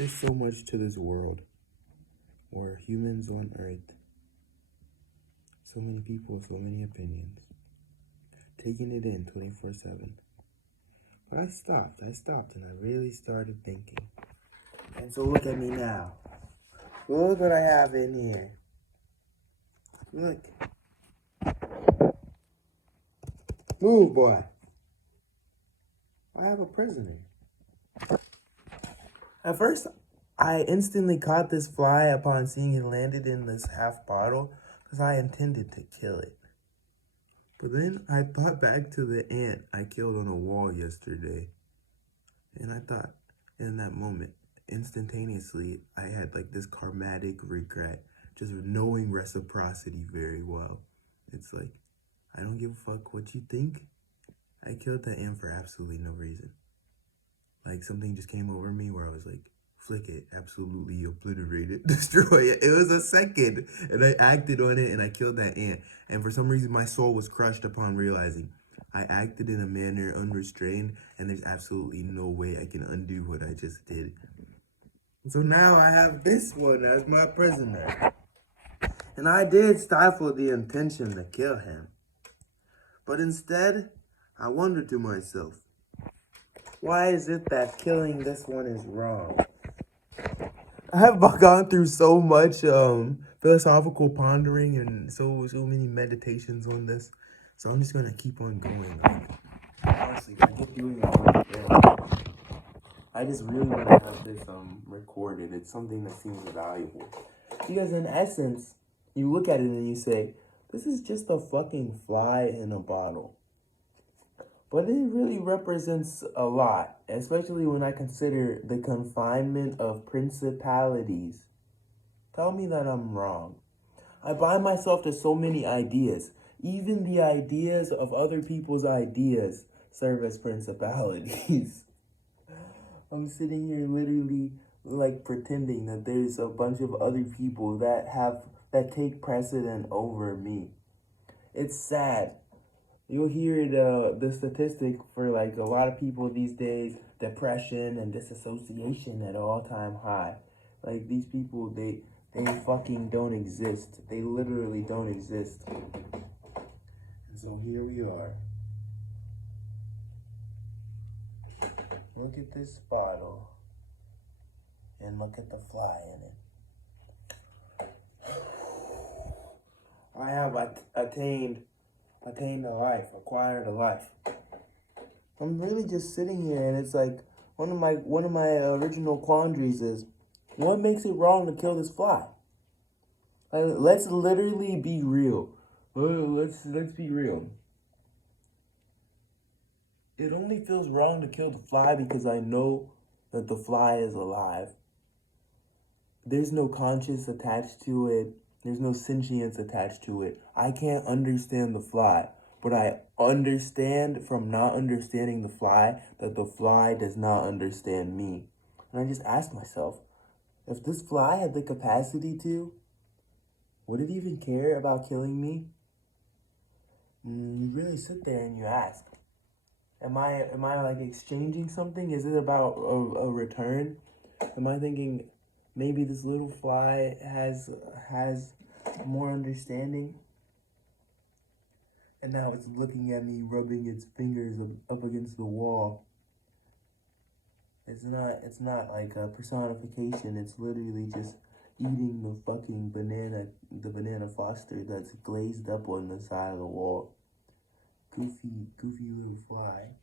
There's so much to this world. We're humans on Earth. So many people, so many opinions. Taking it in 24/7. But I stopped, and I really started thinking. And so look at me now. Look what I have in here. Look. Move, boy. I have a prisoner. At first, I instantly caught this fly upon seeing it landed in this half bottle because I intended to kill it. But then I thought back to the ant I killed on a wall yesterday. And I thought in that moment, instantaneously, I had like this karmatic regret, just knowing reciprocity very well. It's like, I don't give a fuck what you think. I killed that ant for absolutely no reason. Like something just came over me where I was like, flick it, absolutely obliterate it, destroy it. It was a second, and I acted on it, and I killed that ant. And for some reason, my soul was crushed upon realizing I acted in a manner unrestrained, and there's absolutely no way I can undo what I just did. So now I have this one as my prisoner. And I did stifle the intention to kill him. But instead, I wondered to myself, why is it that killing this one is wrong? I have gone through so much philosophical pondering and so many meditations on this. So I'm just gonna keep on going. Honestly, I get doing it. I just really want to have this recorded. It's something that seems valuable. Because in essence, you look at it and you say, this is just a fucking fly in a bottle. But it really represents a lot, especially when I consider the confinement of principalities. Tell me that I'm wrong. I bind myself to so many ideas. Even the ideas of other people's ideas serve as principalities. I'm sitting here literally like pretending that there's a bunch of other people that take precedent over me. It's sad. You'll hear the statistic for like a lot of people these days, depression and disassociation at all-time high. Like these people, they fucking don't exist. They literally don't exist. And so here we are. Look at this bottle. And look at the fly in it. I have attained a life, acquired a life. I'm really just sitting here, and it's like one of my original quandaries is, what makes it wrong to kill this fly? Let's literally be real. Let's be real. It only feels wrong to kill the fly because I know that the fly is alive. There's no conscience attached to it. There's no sentience attached to it. I can't understand the fly, but I understand from not understanding the fly that the fly does not understand me. And I just ask myself, if this fly had the capacity to, would it even care about killing me? You really sit there and you ask, am I like exchanging something? Is it about a return? Am I thinking maybe this little fly has more understanding? And now it's looking at me, rubbing its fingers up against the wall. It's not like a personification. It's literally just eating the fucking banana Foster that's glazed up on the side of the wall. Goofy little fly.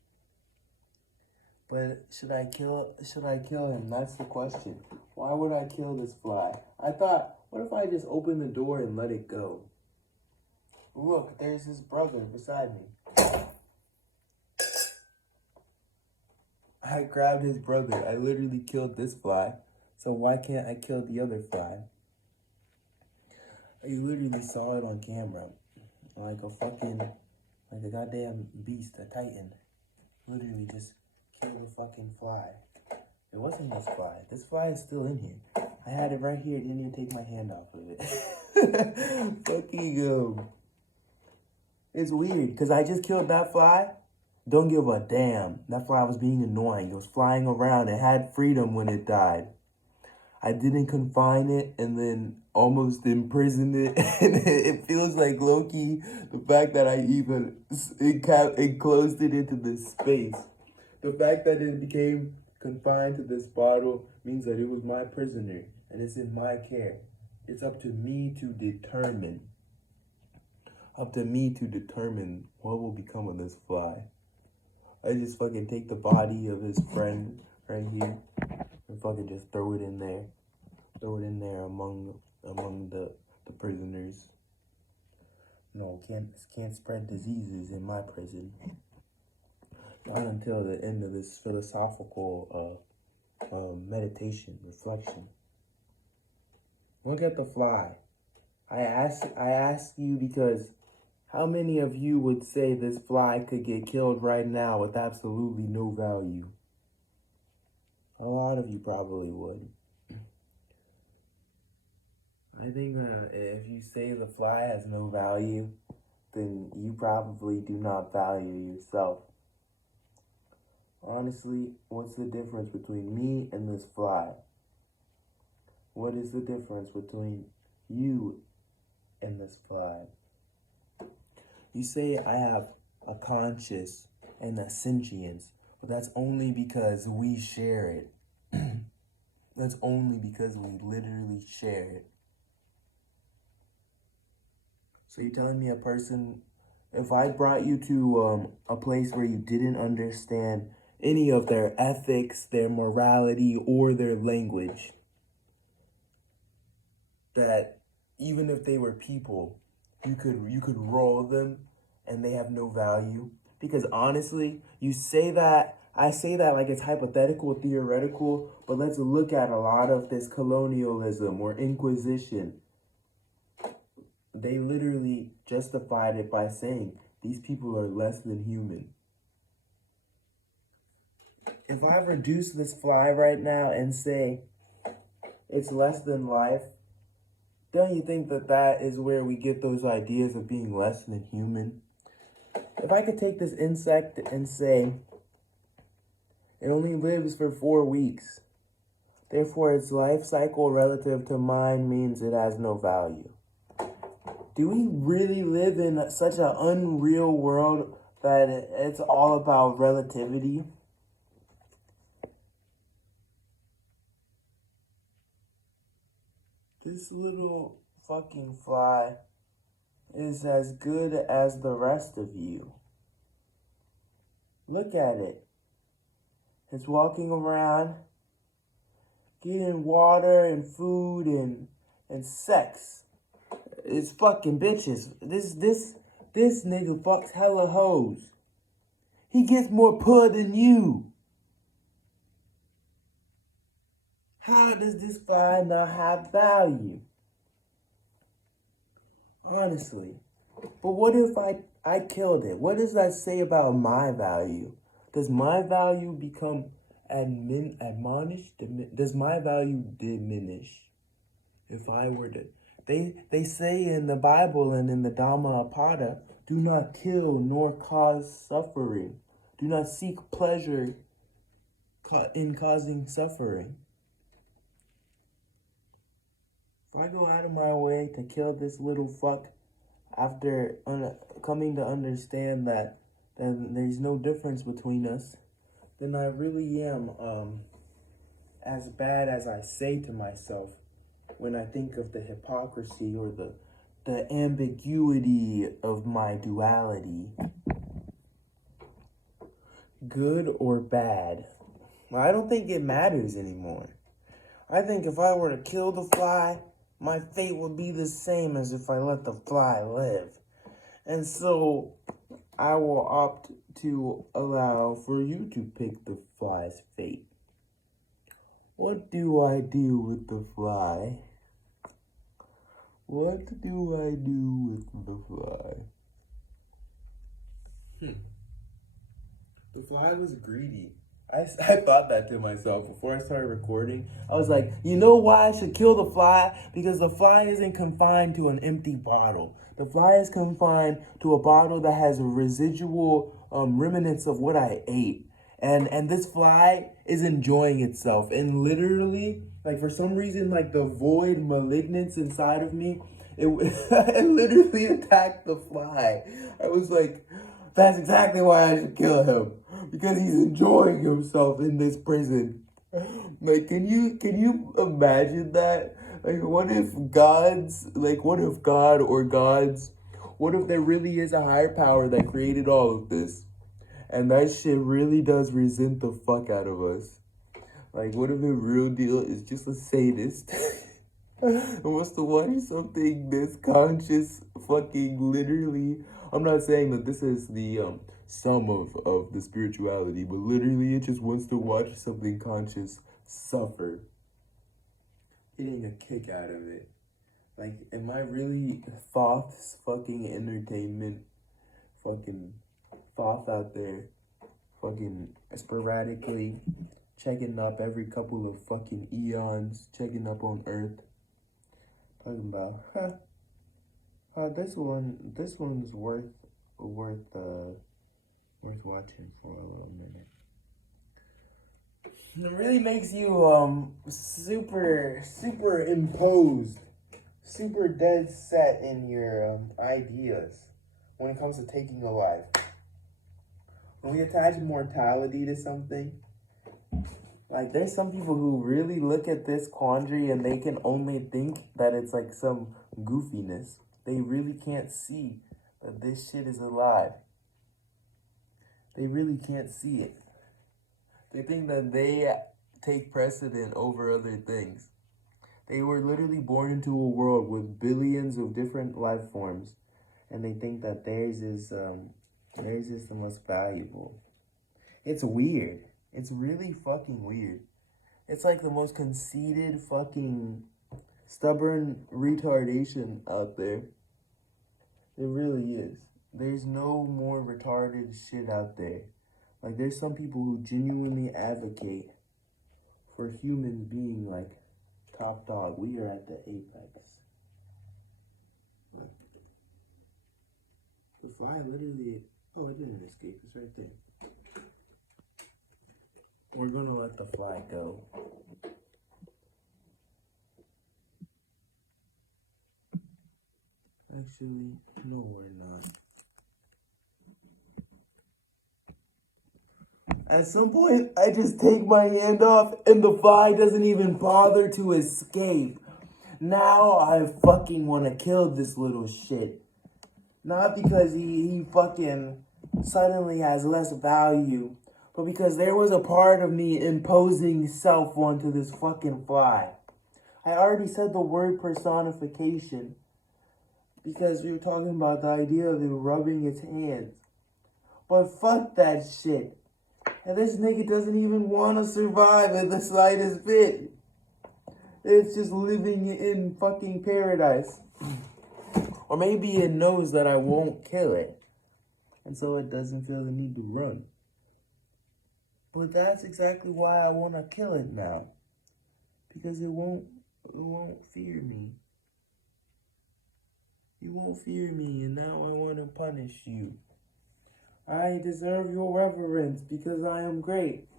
But should I kill him? That's the question. Why would I kill this fly? I thought, what if I just open the door and let it go? Look, there's his brother beside me. I grabbed his brother. I literally killed this fly. So why can't I kill the other fly? I literally saw it on camera. Like a goddamn beast, a titan. Literally just killed the fucking fly. It wasn't this fly. This fly is still in here. I had it right here. Didn't even take my hand off of it. Fucking It's weird because I just killed that fly. Don't give a damn. That fly was being annoying. It was flying around. It had freedom when it died. I didn't confine it and then almost imprisoned it. And it feels like Loki, the fact that I even enclosed it into this space. The fact that it became confined to this bottle means that it was my prisoner and it's in my care. It's up to me to determine. Up to me to determine what will become of this fly. I just fucking take the body of his friend right here and fucking just throw it in there. Throw it in there among the prisoners. No, can't spread diseases in my prison. Not until the end of this philosophical meditation, reflection. Look at the fly. I ask you because how many of you would say this fly could get killed right now with absolutely no value? A lot of you probably would. I think that if you say the fly has no value, then you probably do not value yourself. Honestly, what's the difference between me and this fly? What is the difference between you and this fly? You say I have a conscience and a sentience, but that's only because we share it. That's only because we literally share it. So you're telling me a person, if I brought you to a place where you didn't understand any of their ethics, their morality, or their language, that even if they were people, you could roll them and they have no value? Because honestly, you say that, I say that like it's hypothetical, theoretical, but let's look at a lot of this colonialism or inquisition. They literally justified it by saying these people are less than human. If I reduce this fly right now and say it's less than life, don't you think that that is where we get those ideas of being less than human? If I could take this insect and say it only lives for 4 weeks, therefore its life cycle relative to mine means it has no value. Do we really live in such an unreal world that it's all about relativity? This little fucking fly is as good as the rest of you. Look at it. It's walking around, getting water and food and sex. It's fucking bitches. This nigga fucks hella hoes. He gets more pud than you. How does this fly not have value? Honestly. But what if I killed it? What does that say about my value? Does my value become admonished? Does my value diminish if I were to... They say in the Bible and in the Dhammapada, do not kill nor cause suffering. Do not seek pleasure in causing suffering. If I go out of my way to kill this little fuck after coming to understand that there's no difference between us, then I really am as bad as I say to myself when I think of the hypocrisy or the ambiguity of my duality. Good or bad. I don't think it matters anymore. I think if I were to kill the fly, my fate would be the same as if I let the fly live. And so I will opt to allow for you to pick the fly's fate. What do I do with the fly? What do I do with the fly? The fly was greedy. I thought that to myself before I started recording. I was like, you know why I should kill the fly? Because the fly isn't confined to an empty bottle. The fly is confined to a bottle that has residual remnants of what I ate. And this fly is enjoying itself, and literally, like, for some reason, like, the void malignance inside of me, it, it literally attacked the fly. I was like, that's exactly why I should kill him, because he's enjoying himself in this prison. Like, can you imagine that? Like, what if God or gods, what if there really is a higher power that created all of this? And that shit really does resent the fuck out of us. Like, what if the real deal is just a sadist and wants to watch something that's conscious, fucking literally? I'm not saying that this is the sum of the spirituality, but literally it just wants to watch something conscious suffer. Getting a kick out of it. Like, am I really Thoth's fucking entertainment? Fucking Thoth out there, fucking sporadically checking up every couple of fucking eons, checking up on Earth. Talking about, this one's worth watching for a little minute. It really makes you super imposed, super dead set in your ideas when it comes to taking a life. When we attach mortality to something, like, there's some people who really look at this quandary and they can only think that it's like some goofiness. They really can't see that this shit is alive. They really can't see it. They think that they take precedent over other things. They were literally born into a world with billions of different life forms, and they think that theirs is the most valuable. It's weird. It's really fucking weird. It's like the most conceited fucking stubborn retardation out there. It really is. There's no more retarded shit out there. Like, there's some people who genuinely advocate for humans being like top dog. We are at the apex. The fly literally, oh, it didn't escape. It's right there. We're gonna let the fly go. Actually, no, we're not. At some point, I just take my hand off and the fly doesn't even bother to escape. Now I fucking want to kill this little shit. Not because he fucking suddenly has less value, but because there was a part of me imposing self onto this fucking fly. I already said the word personification because we were talking about the idea of it rubbing its hands. But fuck that shit. And this nigga doesn't even want to survive in the slightest bit. It's just living in fucking paradise. Or maybe it knows that I won't kill it, and so it doesn't feel the need to run. But that's exactly why I want to kill it now. Because it won't fear me. You won't fear me, and now I want to punish you. I deserve your reverence because I am great.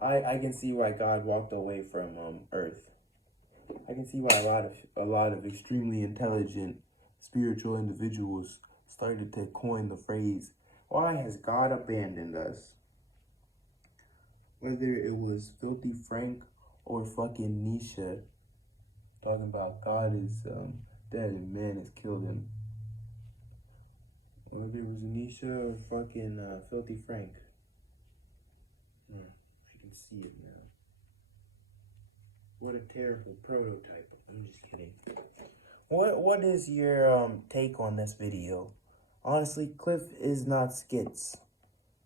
I can see why God walked away from Earth. I can see why a lot of extremely intelligent spiritual individuals started to coin the phrase, why has God abandoned us? Whether it was Filthy Frank or fucking Nietzsche talking about God is dead and man has killed him. Whether it was Nietzsche or fucking Filthy Frank. You can see it now. What a terrible prototype. I'm just kidding. What is your take on this video? Honestly, Cliff is not skits.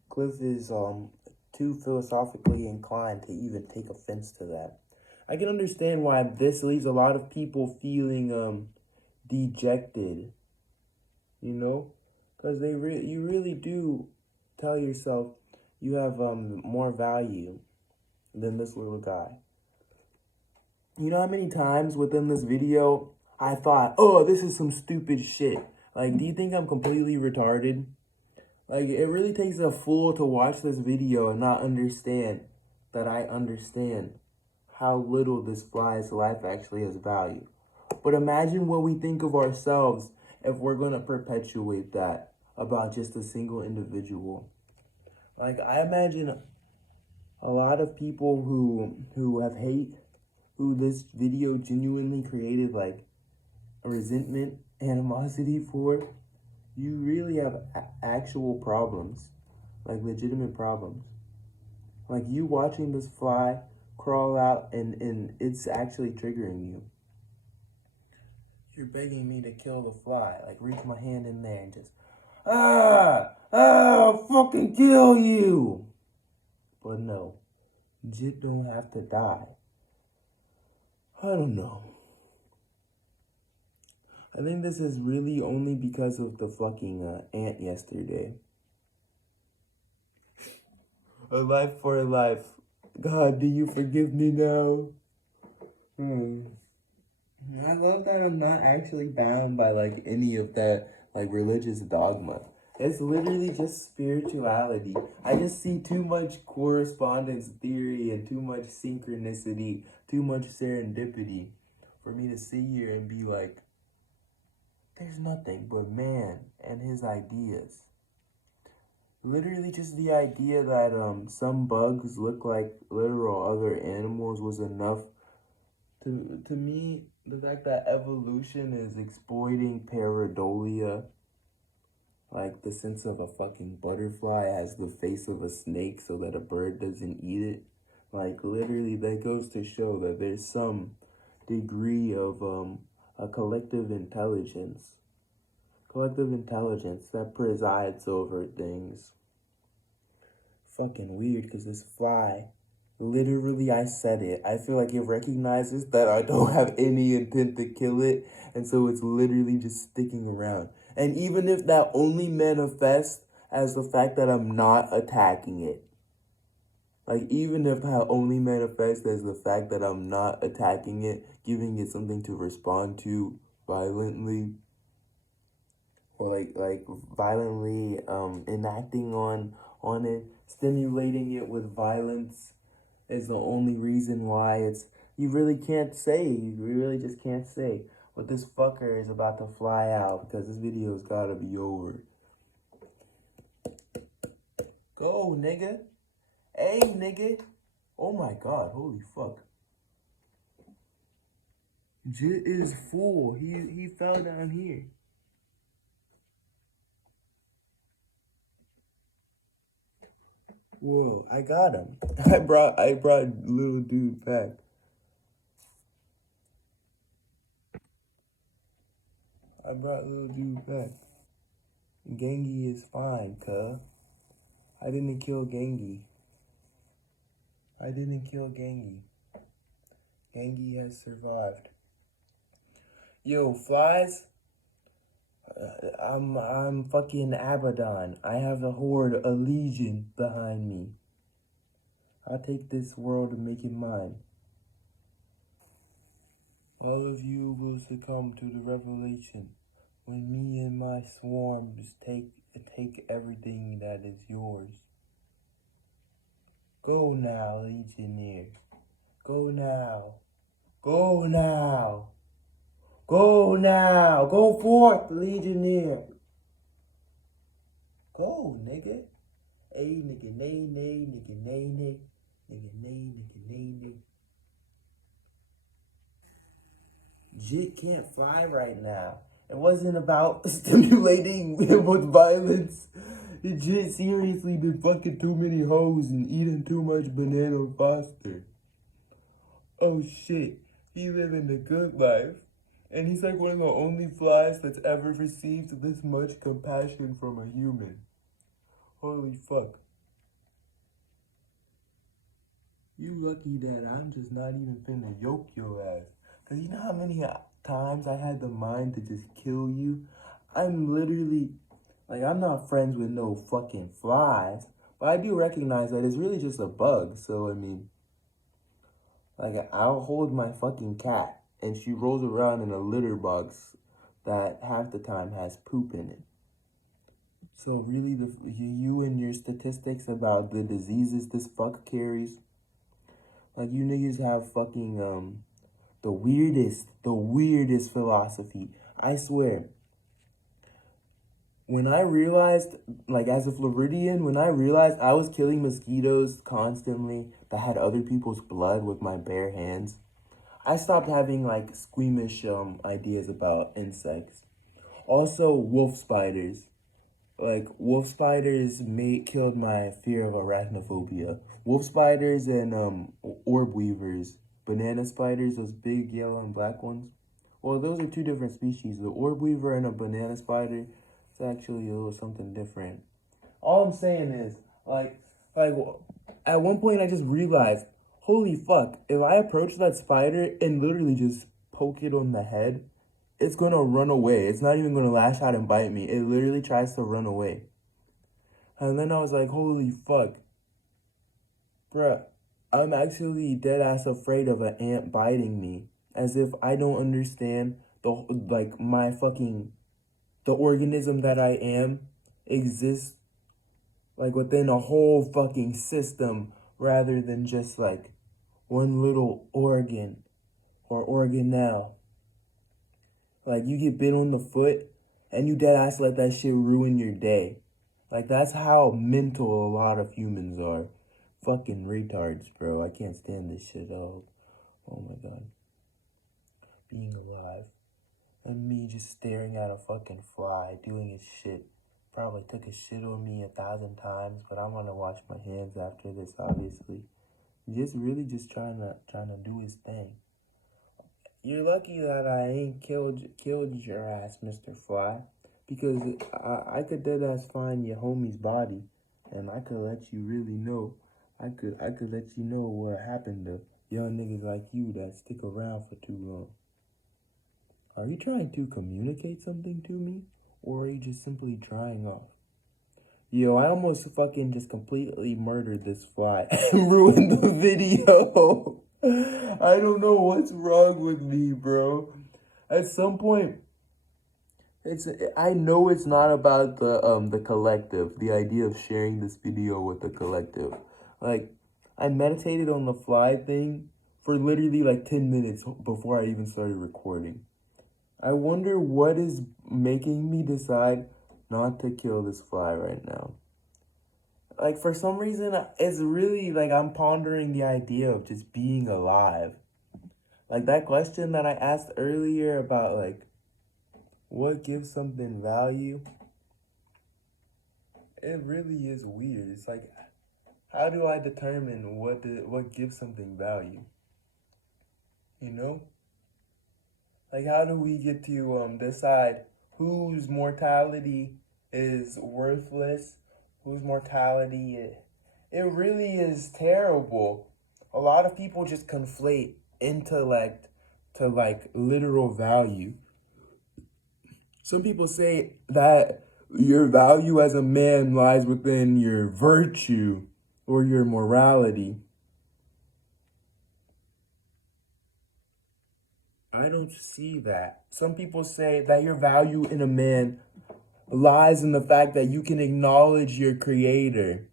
Cliff is too philosophically inclined to even take offense to that. I can understand why this leaves a lot of people feeling dejected. You know, because you really do tell yourself you have more value than this little guy. You know how many times within this video I thought, oh, this is some stupid shit. Like, do you think I'm completely retarded? Like, it really takes a fool to watch this video and not understand that I understand how little this fly's life actually has value. But imagine what we think of ourselves if we're going to perpetuate that about just a single individual. Like, I imagine a lot of people who have hate, who this video genuinely created, like, a resentment, animosity for, you really have actual problems, like legitimate problems. Like, you watching this fly crawl out and it's actually triggering you. You're begging me to kill the fly, like reach my hand in there and just, I'll fucking kill you. But no, Jit don't have to die. I don't know. I think this is really only because of the fucking ant yesterday. A life for a life. God, do you forgive me now? I love that I'm not actually bound by like any of that like religious dogma. It's literally just spirituality. I just see too much correspondence theory and too much synchronicity, too much serendipity for me to sit here and be like, there's nothing but man and his ideas. Literally just the idea that some bugs look like literal other animals was enough to me. The fact that evolution is exploiting pareidolia, like the sense of a fucking butterfly has the face of a snake so that a bird doesn't eat it, like literally that goes to show that there's some degree of a collective intelligence that presides over things. Fucking weird, because this fly, literally, I said it. I feel like it recognizes that I don't have any intent to kill it, and so it's literally just sticking around. And even if that only manifests as the fact that I'm not attacking it, like even if that only manifests as the fact that I'm not attacking it, giving it something to respond to violently, or like violently enacting on it, stimulating it with violence is the only reason why it's, you really can't say, you really just can't say. But this fucker is about to fly out because this video's gotta be over. Go, nigga. Hey, nigga. Oh my god, holy fuck. Jit is full. He fell down here. Whoa, I got him. I brought little dude back. I brought little dude back. Gengi is fine, cuh. I didn't kill Gengi. Gengi has survived. Yo, flies. I'm fucking Abaddon. I have a horde, a legion behind me. I'll take this world and make it mine. All of you will succumb to the revelation when me and my swarms take everything that is yours. Go now, Legionnaire. Go now. Go now. Go now. Go forth, Legionnaire. Go, nigga. Hey, nigga, nay, nay, nigga, nay, nay. Nigga, nay, nigga, nay, nay. Jit can't fly right now. It wasn't about stimulating him with violence. Jit seriously been fucking too many hoes and eating too much banana foster. Oh shit, he living the good life. And he's like one of the only flies that's ever received this much compassion from a human. Holy fuck. You lucky that I'm just not even finna yoke your ass. Cause you know how many times I had the mind to just kill you? I'm literally, like, I'm not friends with no fucking flies. But I do recognize that it's really just a bug. So, I mean, like, I'll hold my fucking cat and she rolls around in a litter box that half the time has poop in it. So really, you and your statistics about the diseases this fuck carries, like you niggas have fucking the weirdest philosophy. I swear. When I realized, like as a Floridian, when I realized I was killing mosquitoes constantly that had other people's blood with my bare hands, I stopped having like squeamish ideas about insects. Also, wolf spiders. Like wolf spiders killed my fear of arachnophobia. Wolf spiders and orb weavers, banana spiders, those big yellow and black ones. Well, those are two different species. The orb weaver and a banana spider. It's actually a little something different. All I'm saying is, like at one point I just realized, holy fuck, if I approach that spider and literally just poke it on the head, it's gonna run away. It's not even gonna lash out and bite me. It literally tries to run away. And then I was like, holy fuck, bruh, I'm actually dead ass afraid of an ant biting me. As if I don't understand like my fucking, the organism that I am exists like within a whole fucking system rather than just like one little organ or organelle. Like you get bit on the foot and you dead ass let that shit ruin your day. Like that's how mental a lot of humans are. Fucking retards, bro. I can't stand this shit, dog. Oh my god. Being alive. And me just staring at a fucking fly doing his shit. Probably took a shit on me 1,000 times, but I'm gonna wash my hands after this, obviously. Just trying to do his thing. You're lucky that I ain't killed your ass, Mr. Fly, because I could dead ass find your homie's body, and I could let you really know. I could let you know what happened to young niggas like you that stick around for too long. Are you trying to communicate something to me, or are you just simply drying off? Yo, I almost fucking just completely murdered this fly and ruined the video. I don't know what's wrong with me, bro. At some point, I know it's not about the collective, the idea of sharing this video with the collective. Like, I meditated on the fly thing for literally like 10 minutes before I even started recording. I wonder what is making me decide not to kill this fly right now. Like, for some reason, it's really like I'm pondering the idea of just being alive. Like that question that I asked earlier about like what gives something value, it really is weird. It's like, how do I determine what gives something value? You know? Like, how do we get to decide whose mortality is worthless, whose mortality it really is terrible. A lot of people just conflate intellect to like literal value. Some people say that your value as a man lies within your virtue or your morality. I don't see that. Some people say that your value in a man lies in the fact that you can acknowledge your creator.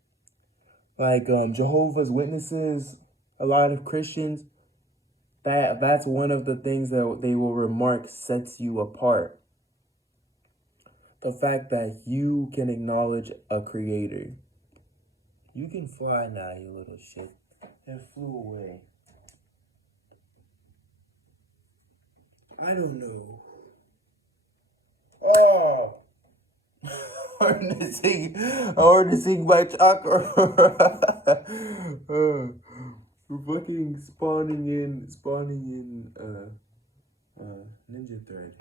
Like Jehovah's Witnesses, a lot of Christians, that's one of the things that they will remark sets you apart. The fact that you can acknowledge a creator. You can fly now, you little shit. It flew away. I don't know. Oh! I wanted to sing by Chakra. We're fucking spawning in Ninja Thread.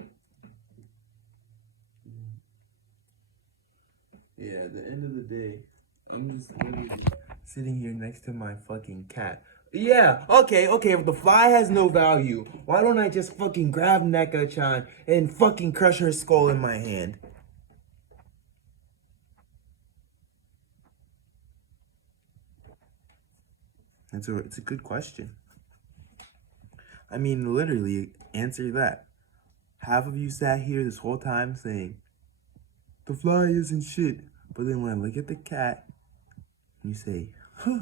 Yeah, at the end of the day, I'm just literally sitting here next to my fucking cat. Yeah, okay, if the fly has no value, why don't I just fucking grab Neko-chan and fucking crush her skull in my hand? It's a good question. I mean, literally, answer that. Half of you sat here this whole time saying, the fly isn't shit. But then when I look at the cat, you say, huh,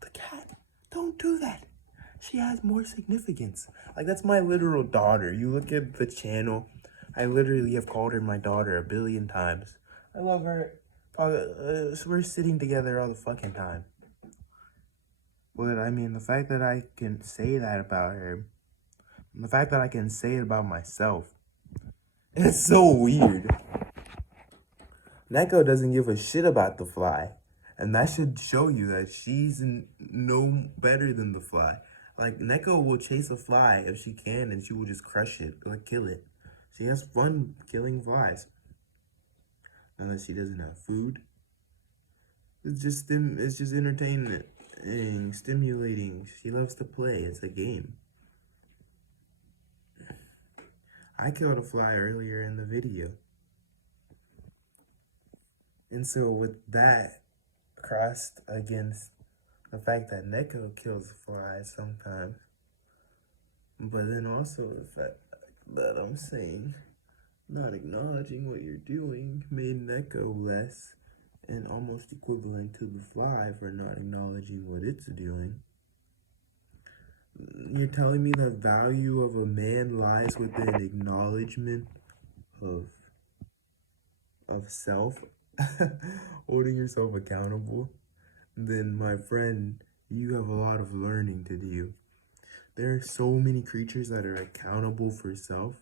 the cat, don't do that. She has more significance. Like, that's my literal daughter. You look at the channel, I literally have called her my daughter 1 billion times. I love her. We're sitting together all the fucking time. But I mean, the fact that I can say that about her, and the fact that I can say it about myself, it's so weird. Neko doesn't give a shit about the fly. And that should show you that she's no better than the fly. Like, Neko will chase a fly if she can, and she will just crush it, like kill it. She has fun killing flies. Unless she doesn't have food. It's just entertainment and stimulating. She loves to play. It's a game. I killed a fly earlier in the video. And so with that crossed against the fact that Neko kills flies sometimes, but then also the fact that I'm saying not acknowledging what you're doing made Neko less and almost equivalent to the fly for not acknowledging what it's doing. You're telling me the value of a man lies within acknowledgement of self, holding yourself accountable? Then, my friend, you have a lot of learning to do. There are so many creatures that are accountable for self.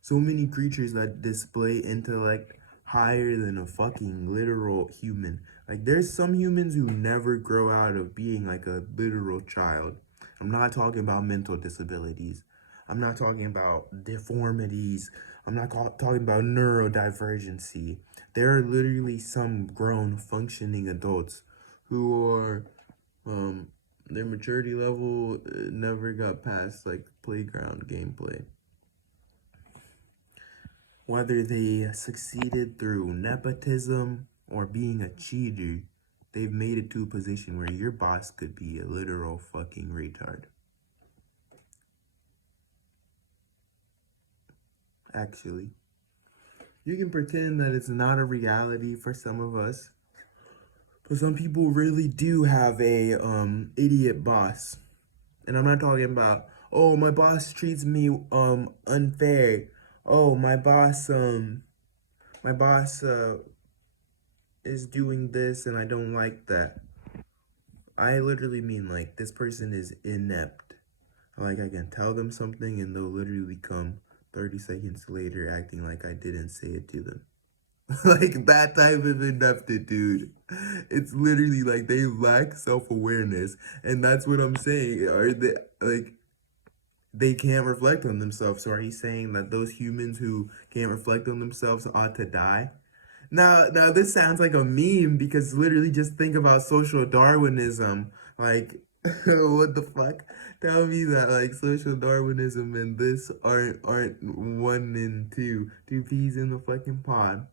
So many creatures that display intellect higher than a fucking literal human. Like, there's some humans who never grow out of being like a literal child. I'm not talking about mental disabilities. I'm not talking about deformities. I'm not talking about neurodivergency. There are literally some grown functioning adults who are, their maturity level never got past like playground gameplay. Whether they succeeded through nepotism or being a cheater, they've made it to a position where your boss could be a literal fucking retard. Actually, you can pretend that it's not a reality for some of us, but some people really do have a idiot boss. And I'm not talking about, oh, my boss treats me unfair. Oh, my boss is doing this and I don't like that. I literally mean, like, this person is inept. Like, I can tell them something and they'll literally come 30 seconds later acting like I didn't say it to them. Like, that type of ineptitude. It's literally like they lack self-awareness. And that's what I'm saying. Are they, like, they can't reflect on themselves. So are you saying that those humans who can't reflect on themselves ought to die? Now this sounds like a meme because literally just think about social Darwinism. Like, what the fuck? Tell me that like social Darwinism and this aren't one and two peas in the fucking pod.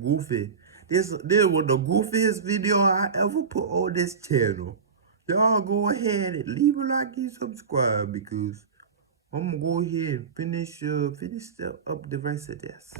Goofy. This was the goofiest video I ever put on this channel. Y'all go ahead and leave a like and subscribe because I'm gonna go ahead and finish up the rest of this.